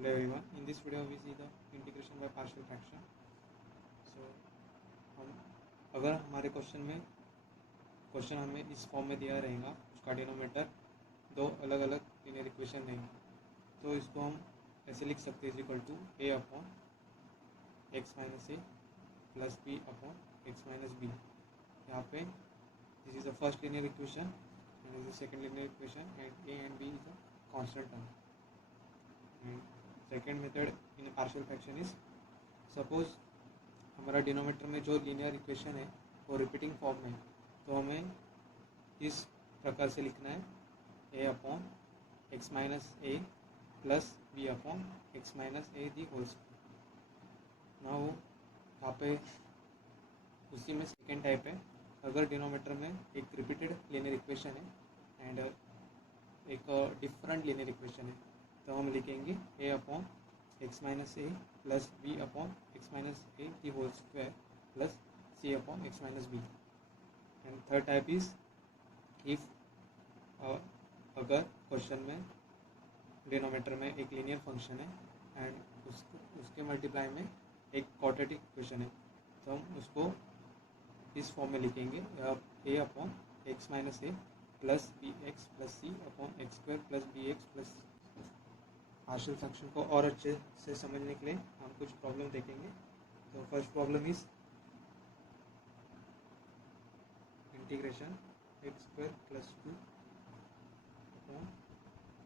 Hello everyone. In this video we see the integration by partial fraction. So हम अगर हमारे question हमें इस फॉर्म में दिया रहेगा, उसका डिनोमिनेटर दो अलग अलग लीनियर इक्वेशन देंगे, तो इसको हम ऐसे लिख सकते हैं equal to a upon x minus A plus B upon x minus b. यहाँ पे this is the first linear equation and this is second linear equation and a and b is a constant term. And second method in partial fraction is, suppose हमारा denominator में जो linear equation है वो repeating form में है, तो हमें इस प्रकार से लिखना है A upon x minus A plus B upon x minus A the whole square. ना वो यहाँ पे उसी में सेकेंड टाइप है. अगर डिनोमीटर में एक रिपीटेड लीनियर इक्वेशन है एंड एक डिफरेंट लीनियर इक्वेशन है, तो हम लिखेंगे A upon x minus A plus B upon x minus A की whole square plus C upon x minus B. And third type is if अगर question में denominator में एक लीनियर फंक्शन है एंड उसके मल्टीप्लाई में एक क्वाड्रेटिक इक्वेशन है, तो हम उसको इस फॉर्म में लिखेंगे A upon x minus A plus B x plus C upon x square plus B x plus. Partial fraction को और अच्छे से समझने के लिए हम कुछ प्रॉब्लम देखेंगे. तो first problem is integration x square plus two upon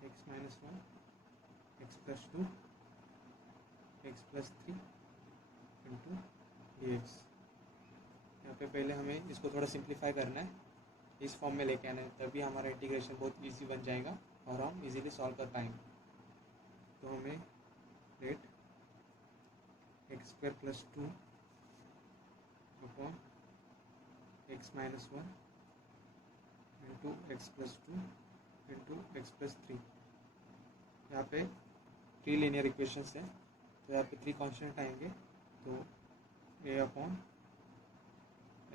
x minus one x plus to x plus three into D x. यहाँ पे पहले हमें इसको थोड़ा सिंप्लीफाई करना है, इस फॉर्म में लेके आना है, तभी हमारा इंटीग्रेशन बहुत इजी बन जाएगा और हम इजीली सॉल्व कर पाएंगे. तो हमें let x square plus two upon x minus one into x plus two into x plus three. यहाँ पे थ्री लीनियर इक्वेशंस हैं, तो यहाँ पे थ्री कॉन्स्टेंट आएंगे. तो A upon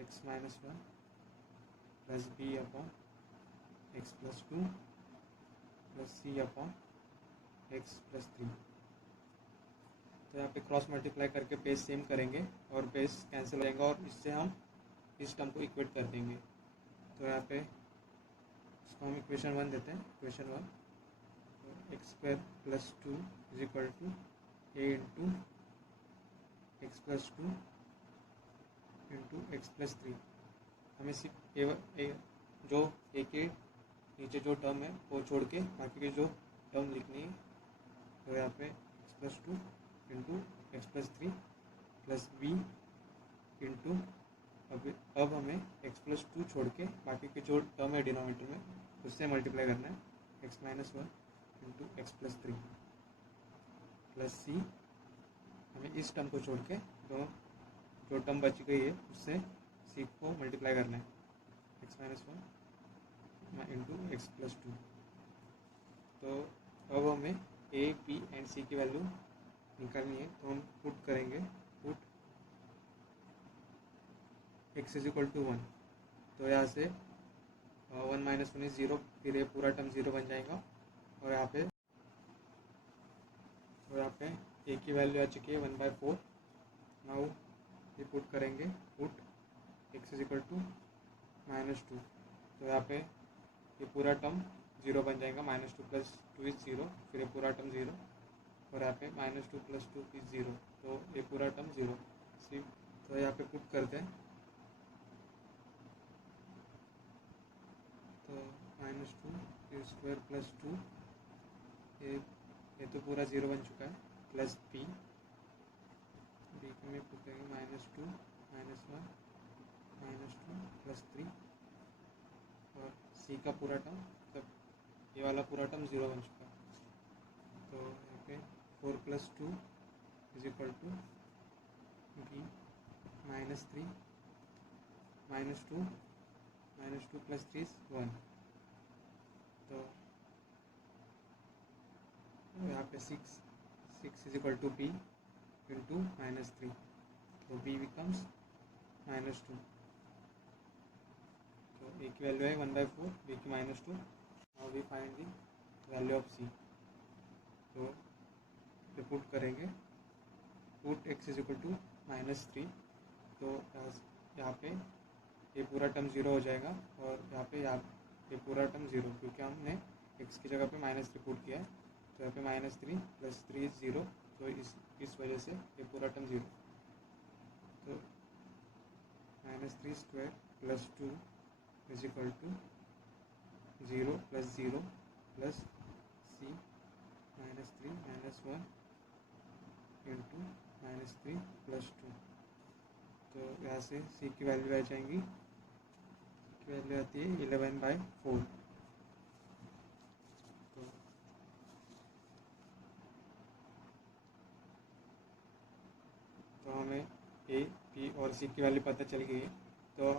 x minus one plus B upon x plus two plus C upon x plus three. तो यहाँ पे क्रॉस मल्टीप्लाई करके बेस सेम करेंगे और बेस कैंसिल हो जाएगा और इससे हम इस टर्म को इक्वेट कर देंगे. तो यहाँ पे इसको हम इक्वेशन वन देते हैं. Equation one x square plus two is equal to a into x plus two into x plus three. हमें सिर्फ जो ए के नीचे जो टर्म है वो छोड़ के बाकी के जो टर्म लिखनी है. तो यहाँ पे x plus two into x plus three plus b into अब हमें एक्स प्लस टू छोड़ के बाकी के जो टर्म है डिनोमीटर में उससे मल्टीप्लाई करना है. X minus one into x plus three plus C. हमें इस टर्म को छोड़ के जो टर्म बच गई है उससे सी को मल्टीप्लाई करना है. X minus one into x plus to. तो अब हमें ए बी एंड सी की वैल्यू निकालनी है, तो हम पुट करेंगे put x is equal to one. तो यहाँ से one minus one is zero, फिर ये पूरा टर्म ज़ीरो बन जाएगा. और यहाँ पे ए की वैल्यू आ चुकी है 1/4. नाउ ये पुट करेंगे put x is equal to minus two. तो यहाँ पे ये पूरा टर्म ज़ीरो बन जाएगा. Minus two plus two is zero, फिर ये पूरा टर्म ज़ीरो और यहाँ पे minus two plus two is zero, तो ये पूरा टर्म ज़ीरो सिर्फ. तो यहाँ पे पुट करते हैं. तो minus two square plus to, ये तो पूरा ज़ीरो बन चुका है, प्लस बी में पुट करेंगे minus two minus one minus two plus three और सी का पूरा टर्म, मतलब ये वाला पूरा टर्म ज़ीरो बन चुका है. तो यहाँ पे four plus two is equal to B minus three minus two plus three is one. तो यहाँ पे six is equal to B into minus three. तो बी बिकम्स माइनस टू. तो ए की वैल्यू है 1/4, बी की -2. Now we find the value of C. तो पे पुट करेंगे, put x is equal to -3, तो यहाँ पे ये पूरा टर्म ज़ीरो हो जाएगा और यहाँ पे ये पूरा टर्म ज़ीरो, क्योंकि हमने x की जगह पे -3 पुट किया है। तो यहाँ पे -3 + 3 इज 0, तो इस वजह से ये पूरा टर्म ज़ीरो। तो -3² + 2 is equal to 0 + 0 + c -3 -1 into -3 + 2। तो यहाँ से c की वैल्यू आ जाएंगी, c की वैल्यू आती है 11/4। तो हमें a, p और c की वैल्यू पता चल गई है। तो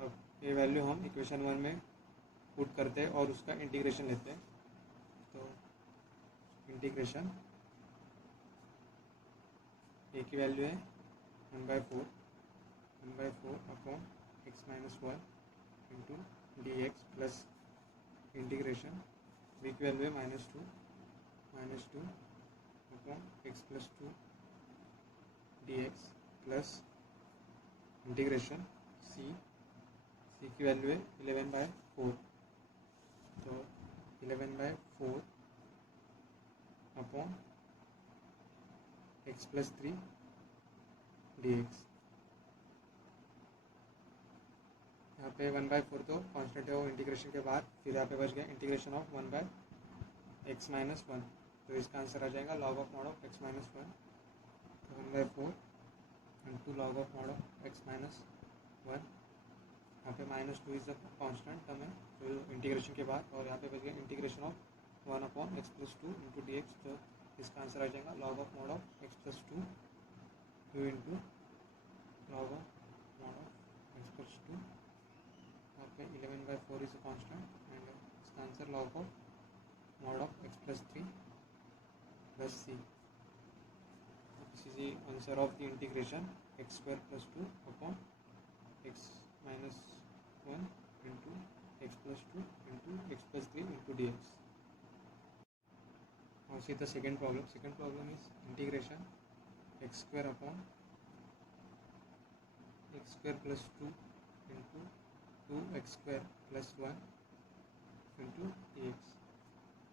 अब ये वैल्यू हम इक्वेशन 1 में पुट करते हैं और उसका इंटीग्रेशन लेते हैं। तो इंटीग्रेशन a की वैल्यू है 1/4 upon x - 1 into dx plus integration b की वैल्यू है -2 upon x + 2 dx plus integration c की वैल्यू है 11/4। तो 11/4 अपॉन x + 3 dx। यहाँ पे 1/4 तो कांस्टेंट है वो इंटीग्रेशन के बाद, फिर यहाँ पे बच गया इंटीग्रेशन ऑफ 1/x - 1। तो इसका आंसर आ जाएगा log of mod of x - 1। तो 1/4 into log of mod of x - 1। यहाँ पे -2 इज द कांस्टेंट टर्म है तो इंटीग्रेशन के बाद, और यहाँ पे बच गया integration of 1/x + 2 into dx। तो इसका आंसर आ जाएगा log of mod of x + 2 into log of mod of x + 2। यहाँ पे 11/4 इज अ कांस्टेंट एंड इसका answer log of mod of x + 3 plus c। This is the answer of the integration x² + 2 upon x - 1 into x + 2 into x + 3 into dx। Now see the second problem. Second problem is integration x² upon x² + 2 into 2x² + 1 into dx।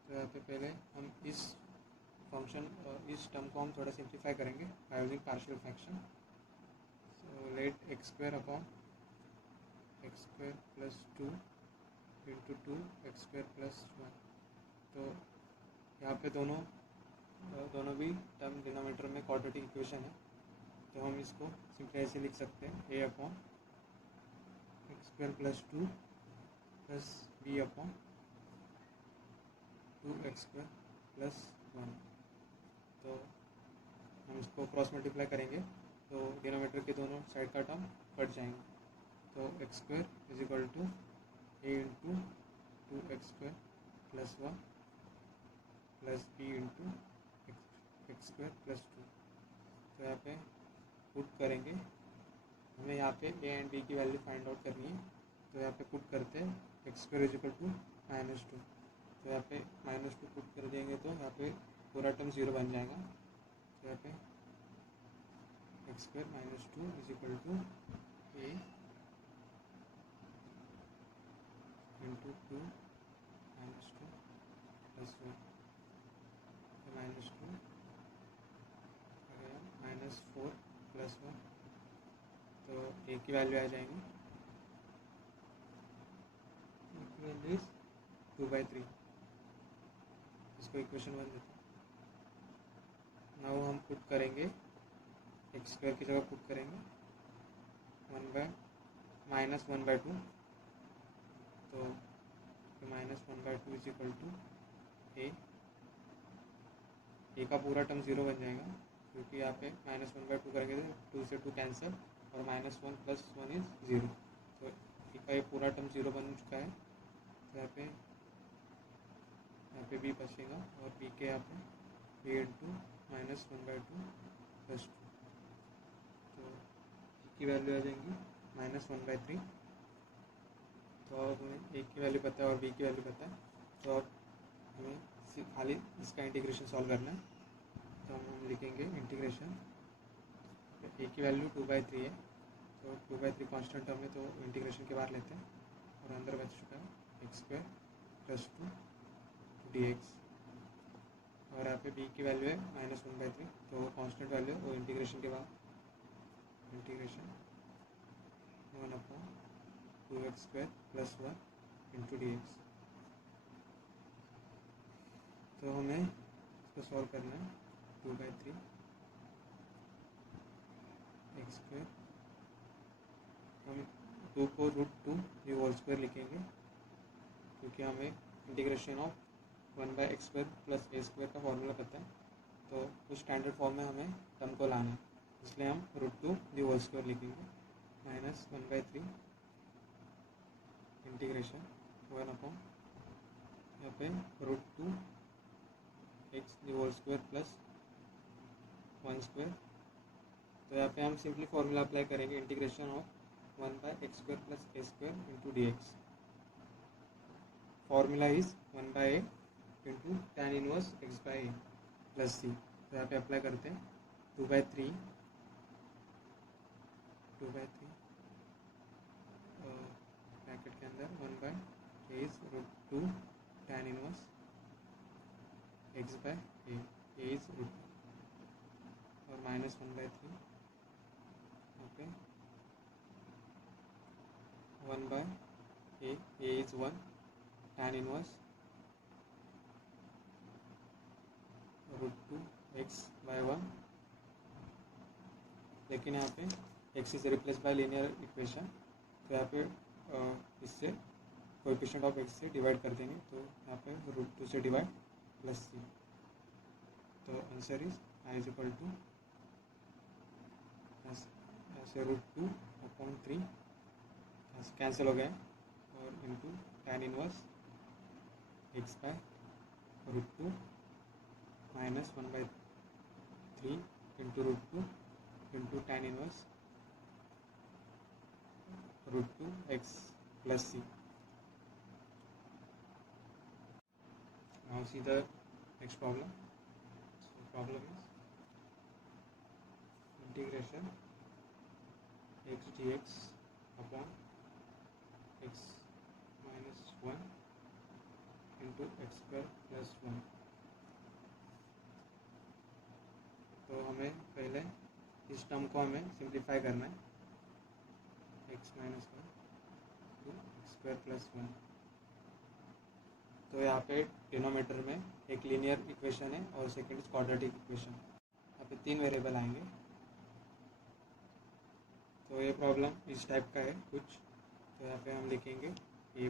तो यहाँ पे पहले हम इस function इस term को हम थोड़ा सिंप्लीफाई करेंगे by using partial fraction. So let x² upon x² + 2 into 2x² + 1। तो यहाँ पे दोनों भी टर्म डिनोमिनेटर में क्वाड्रेटिक इक्वेशन है, तो हम इसको सिंपली ऐसे लिख सकते हैं a upon x² + 2 plus b upon 2x² + 1। तो हम इसको क्रॉस मल्टीप्लाई करेंगे तो डिनोमिनेटर के दोनों साइड का टर्म कट जाएंगे। तो x² is equal to a into 2x² + 1 plus b into x² + 2। तो यहाँ पे पुट करेंगे, हमें यहाँ पे a एंड b की वैल्यू फाइंड आउट करनी है। तो यहाँ पे पुट करते हैं x² इज इक्वल टू -2। तो यहाँ पे -2 पुट कर देंगे तो यहाँ पे पूरा टर्म 0 बन जाएगा। तो यहाँ पे x² - 2 is equal to a into 2 -2 + 1 -2 -4 + 1। तो a की वैल्यू आ जाएंगी, a की वैल्यू इज 2/3। इसको इक्वेशन 1 देते हैं। नाउ हम पुट करेंगे x² की जगह पुट करेंगे -1/2। तो -1/2 इज इक्वल टू a का पूरा टर्म 0 बन जाएगा, क्योंकि यहाँ पे -1/2 करेंगे तो 2 से 2 कैंसिल और -1 + 1 इज 0। तो a का ये पूरा टर्म 0 बन चुका है। तो यहाँ पे b बचेगा और b के यहाँ पे a इंटू -1/2 + 2। तो की वैल्यू आ जाएंगी -1/3। तो अब हमें a की वैल्यू पता है और b की वैल्यू पता है, तो अब हमें खाली इसका इंटीग्रेशन सॉल्व करना है। तो हम लिखेंगे इंटीग्रेशन, ए की वैल्यू 2/3 है, तो 2/3 कॉन्स्टेंट टर्म है तो इंटीग्रेशन के बाहर लेते हैं और अंदर बच चुका है x² + 2 dx। और यहाँ पे b की वैल्यू है -1/3, तो वो कॉन्स्टेंट वैल्यू है, वो इंटीग्रेशन के बाद इंटीग्रेशन 1/2x² + 1 × dx। तो हमें इसको सॉल्व करना है, 2/3 x², हम 2 को √2 लिखेंगे क्योंकि हमें इंटीग्रेशन ऑफ 1/x² + a² का फॉर्मूला पता है, तो उस स्टैंडर्ड फॉर्म में हमें टर्म को लाना है, इसलिए हम √2 लिखेंगे, -1/3 इंटीग्रेशन 1 यहाँ पे √2 x² + 1²। तो यहाँ पे हम सिंपली फॉर्मूला अप्लाई करेंगे, integration of 1/x² + a² × dx। Formula is 1/a × tan inverse x/a + c। तो यहाँ पे अप्लाई करते हैं, 2/3 ब्रैकेट के अंदर 1/a is √2 tan inverse x/a, a is √2 और -1/3 यहाँ पे 1/a, a is 1 tan inverse √2 x/1, लेकिन यहाँ पे x is replace by linear equation, तो यहाँ पे इससे कोएफिशिएंट ऑफ x से डिवाइड कर देंगे, तो यहाँ पे √2 से डिवाइड +c। तो answer is i is equal to ऐसे √2/3 कैंसिल हो गया और into tan inverse x/√2 -1/3 × √2 × tan inverse √2x + c। Now see the next problem. So problem is integration x dx upon x - 1 into x² + 1। तो हमें पहले इस term को हमें सिंप्लीफाई करना है, x - 1 to x² + 1। तो यहाँ पे डिनोमीटर में एक लीनियर इक्वेशन है और सेकंड इज क्वाड्रेटिक इक्वेशन। यहाँ पे 3 वेरिएबल आएंगे, तो ये प्रॉब्लम इस टाइप का है कुछ। तो यहाँ पे हम लिखेंगे a/x -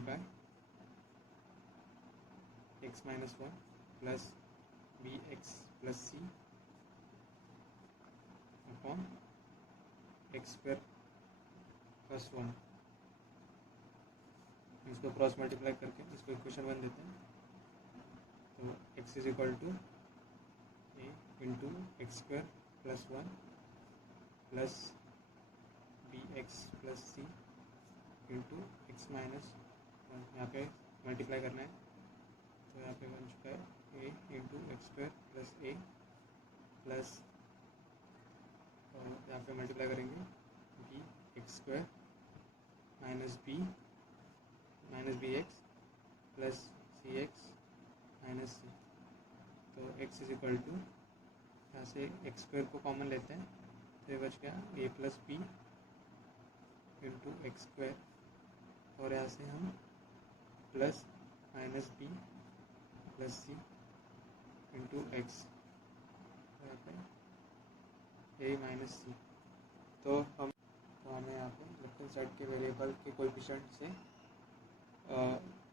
1 + bx + c upon x² + 1। इसको क्रॉस मल्टीप्लाई करके इसको इक्वेशन 1 देते हैं, तो x is equal to a into x² + 1 plus bx + c into x - 1। यहाँ पे मल्टीप्लाई करना है, तो यहाँ पे बन चुका है a into x² + a plus यहाँ पे मल्टीप्लाई करेंगे bx² - bx plus cx - c। तो x इज इक्वल टू, यहाँ से x² को कॉमन लेते हैं, तो ये बच गया a + b इंटू x², और यहाँ से हम plus -b + c into x, यहाँ पे a - c। तो हमें यहाँ पे लेफ्ट हैंड साइड के वेरिएबल के कोएफिशिएंट से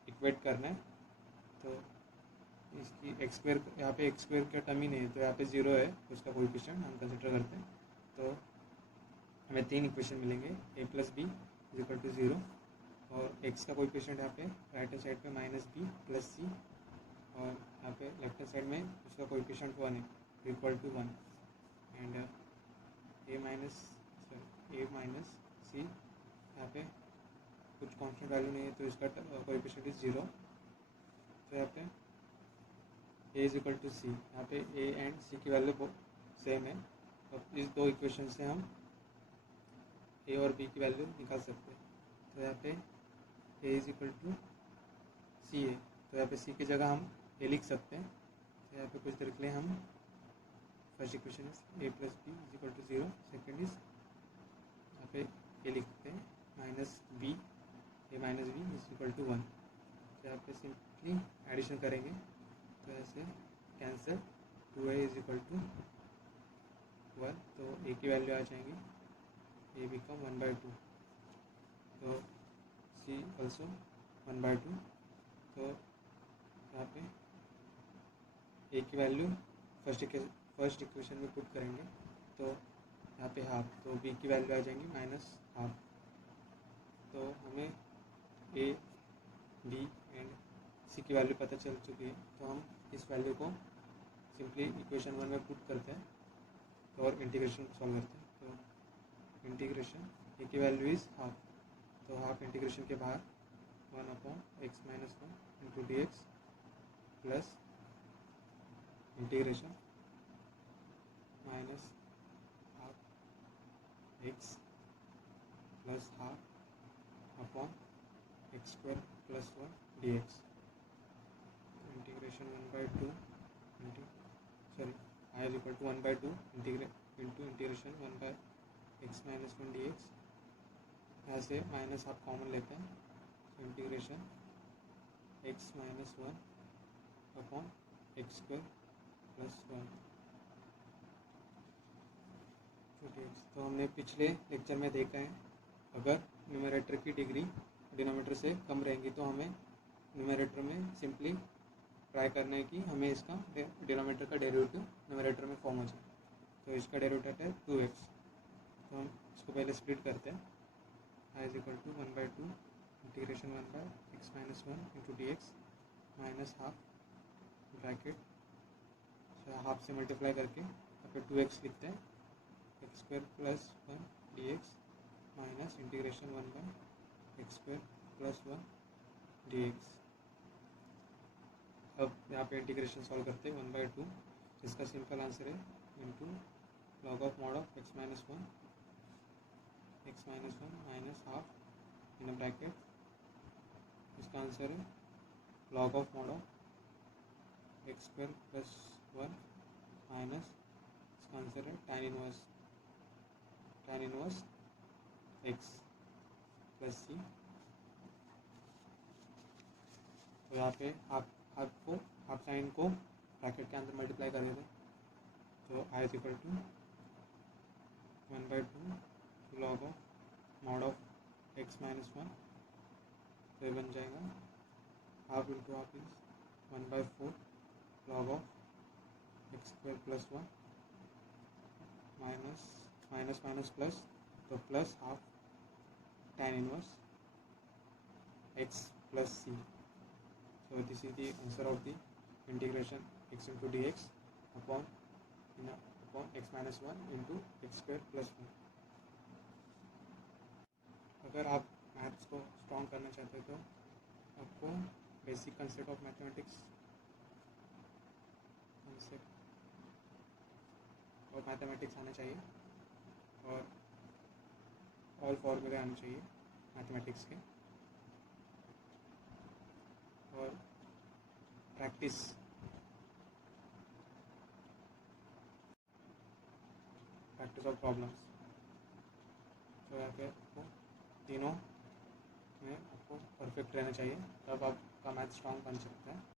इक्वेट करना है। तो इसकी x² यहाँ पे x² का टर्म ही नहीं है, तो यहाँ पे 0 है उसका कोएफिशिएंट हम कंसिडर करते हैं। तो हमें 3 इक्वेशन मिलेंगे, a + b = 0, और x का कोएफिशिएंट यहाँ पे राइट हैंड साइड पे -b + c, और यहाँ पे लेफ्ट हैंड साइड में उसका कोएफिशिएंट 1 है, = 1, एंड a - c यहाँ पे कुछ कांस्टेंट वैल्यू नहीं है, तो इसका कोएफिशिएंट इज 0। तो यहाँ पे ए इज इक्वल टू सी, यहाँ पे ए एंड सी की वैल्यू सेम है। अब इस दो इक्वेशन से हम ए और बी की वैल्यू निकाल सकते हैं। तो यहाँ पे ए इज इक्वल टू सी है, तो यहाँ पे सी की जगह हम ए लिख सकते हैं। तो यहाँ पे कुछ देर के लिए हम first equation is a plus b is equal to 0, second is यहाँ पे ए लिखते हैं minus b, a minus b is equal to 1। तो यहाँ पे सिंपली एडिशन करेंगे तो ऐसे cancel, 2a is equal to 1, तो ए की वैल्यू आ जाएंगी, ए बिकम 1/2, तो सी ऑल्सो 1/2। तो यहाँ पे ए की वैल्यू फर्स्ट इक्वेशन में पुट करेंगे तो यहाँ पे हाफ, तो बी की वैल्यू आ जाएंगी -1/2। तो हमें ए बी एंड सी की वैल्यू पता चल चुकी है, तो हम इस वैल्यू को सिंपली इक्वेशन 1 में पुट करते हैं तो और इंटीग्रेशन सॉल्व करते हैं। तो इंटीग्रेशन ए की वैल्यू इज हाफ, तो हाफ इंटीग्रेशन के बाहर 1/x-1 into dx plus integration minus half x plus half upon x² plus 1 dx। Integration 1/2 i is equal to 1/2 into integration 1/x-1 dx। यहाँ से minus half common लेते हैं, तो integration x-1 upon x² plus 1 dx। तो हमने पिछले lecture में देखा है, अगर न्यूमरेटर की डिग्री डिनोमिनेटर से कम रहेंगी तो हमें न्यूमरेटर में सिंपली ट्राई करना है कि हमें इसका डिनोमिनेटर का डेरिवेटिव न्यूमरेटर में फॉर्म हो जाए। तो इसका डेरिवेटिव है 2x, तो हम इसको पहले स्प्लिट करते हैं। i is equal to 1/2 integration 1/x-1 into dx minus half bracket half से मल्टीप्लाई करके यहाँ पे 2x लिखते हैं, x² plus 1 dx minus integration 1/x² plus 1 dx। अब यहाँ पे इंटीग्रेशन सॉल्व करते हैं 1/2, इसका सिंपल आंसर है into log of mod of x-1 minus half in bracket, इसका आंसर है log of mod of x² plus 1 minus, इसका आंसर है tan इनवर्स x प्लस सी। तो यहाँ पे हाफ साइन को ब्रैकेट के अंदर मल्टीप्लाई कर देते हैं, तो i is equal to 1/2 log of mod of x-1, तो ये बन जाएगा half into half is 1/4 log of x² plus 1 minus plus, तो plus half tan inverse x plus c। So this is the answer of the integration x into dx upon x-1 into x² plus 1। अगर आप maths को strong करना चाहते हो तो आपको basic concept of mathematics आना चाहिए और ऑल फॉर्मूले आने चाहिए मैथमेटिक्स के, और प्रैक्टिस ऑफ प्रॉब्लम्स। तो यहाँ पे आपको तीनों में आपको परफेक्ट रहना चाहिए, तब आपका मैथ स्ट्रॉन्ग बन सकता है।